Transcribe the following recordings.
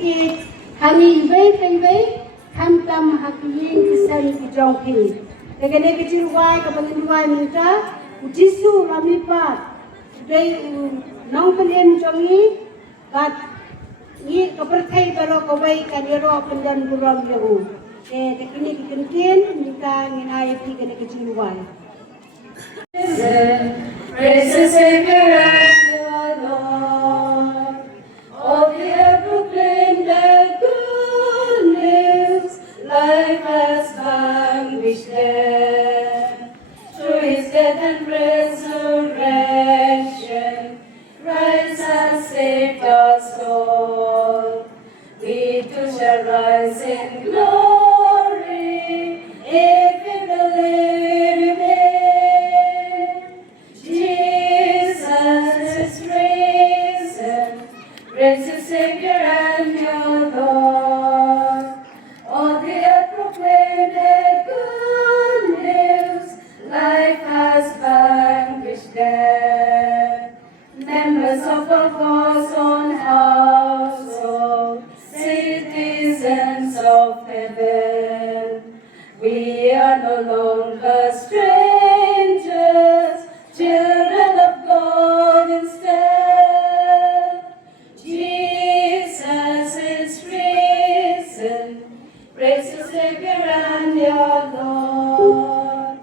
it Hani Ibai Kam Hakiyin Kisan Kijongki. The Ganegati Wai, Kabanduai Minta, Jisu Ramipa, today Nongpanem Jongi, but ni Kapertai Barok away, Kanyero, and then Guram Yahu. The Kiniki Kinkin, Nika, and I think Ganegati Wai. Praise the Savior and the Lord. All the earth proclaim the good news. Life has vanquished death. Through His death and resurrection, Christ has saved us all. We too shall rise in glory if we believe in Him. Jesus is risen, praise the Savior and your Lord. All the earth proclaim the good news, life has vanquished death. Members of God's own household, citizens of heaven, we are no longer strangers, children of God instead. Jesus is risen, praise the Savior and your Lord.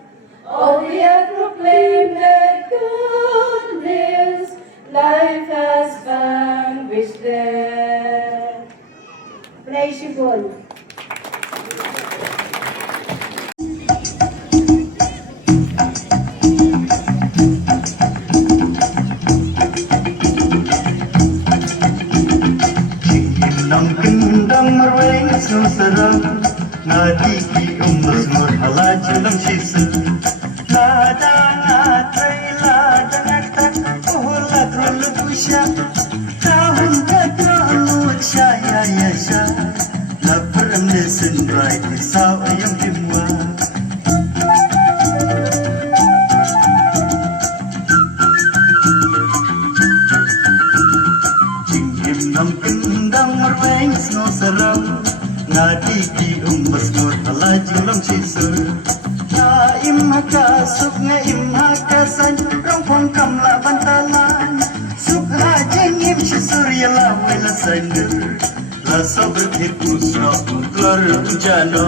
All the earth proclaim the good news, life has vanquished death. Praise you, God. Nyngkong marway snow sarang ngadi ki umus mur halaj lang shisa la dang atrai la dang tak uhla trul pusha tahun kadru cha ya sha la pram ne sin right saw ayam timwa Nyngkong marway snow sarang ngadi ki umus mur halaj lang shisa na imhaka suk na imhaka san rong phong kam la bantalan suk ha jengim shi surya la wela sandur la sabr thir kusra uklar jano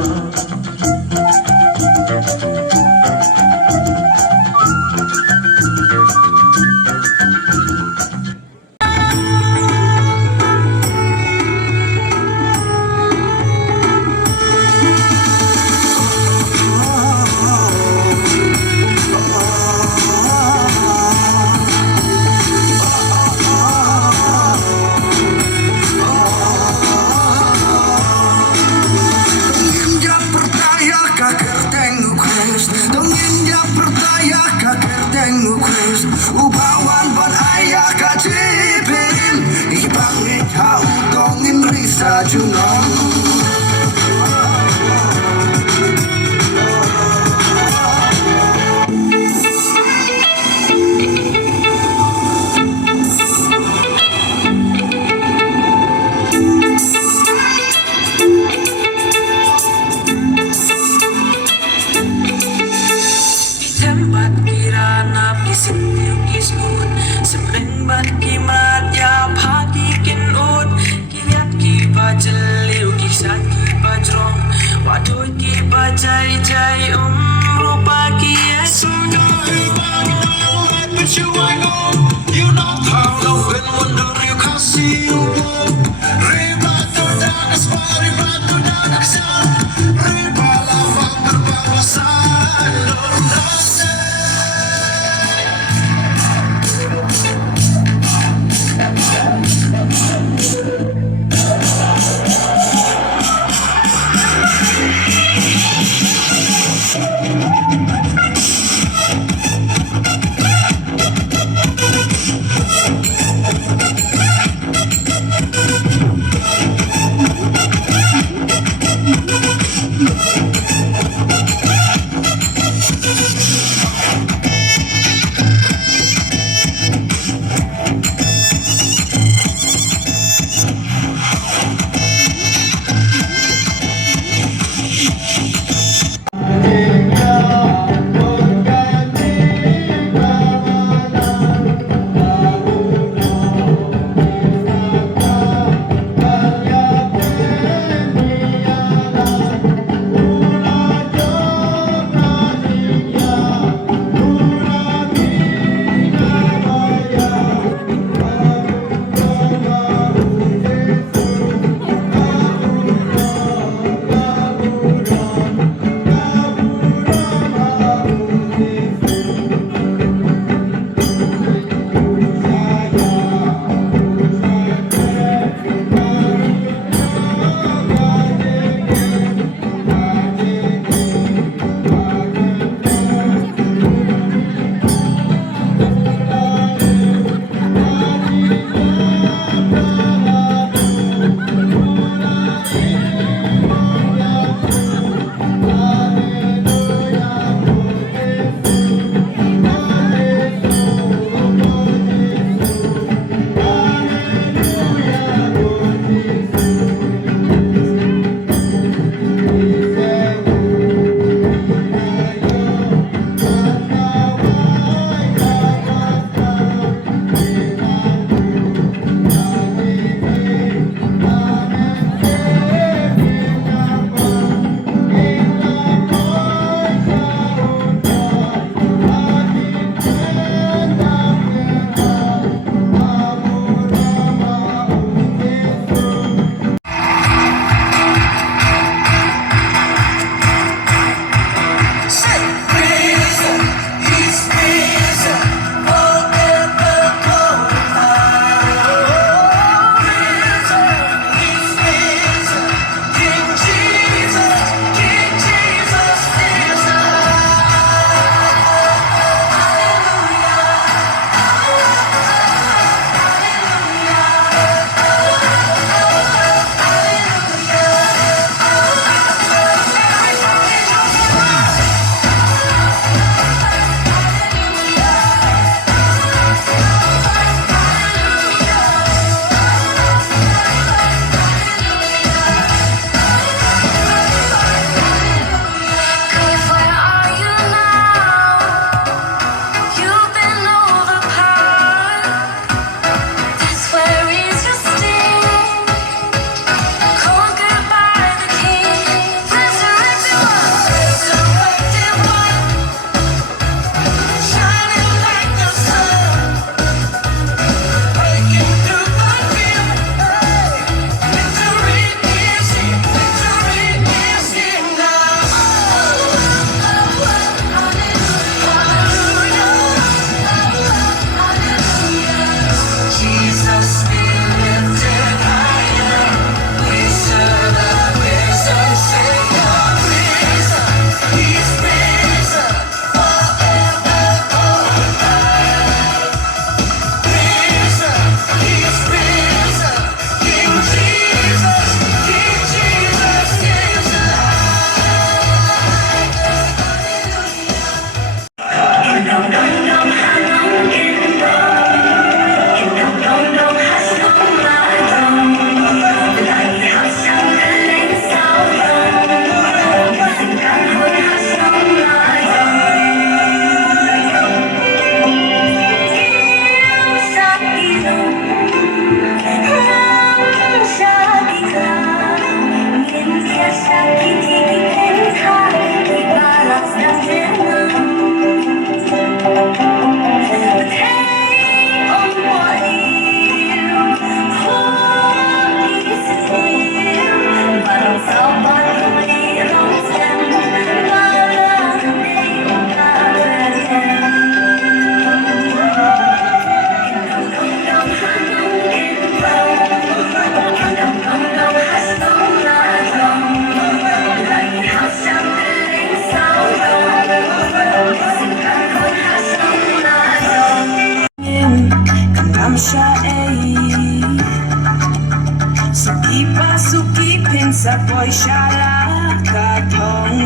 Sa boy shala katong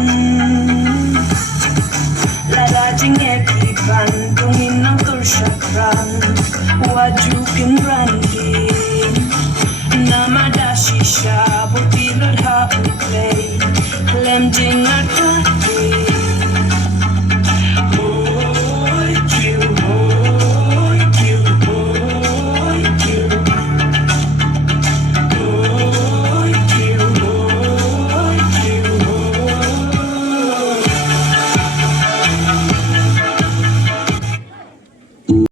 lalajing ekipan tungin ng tursyakran wajukin branding namadashi siya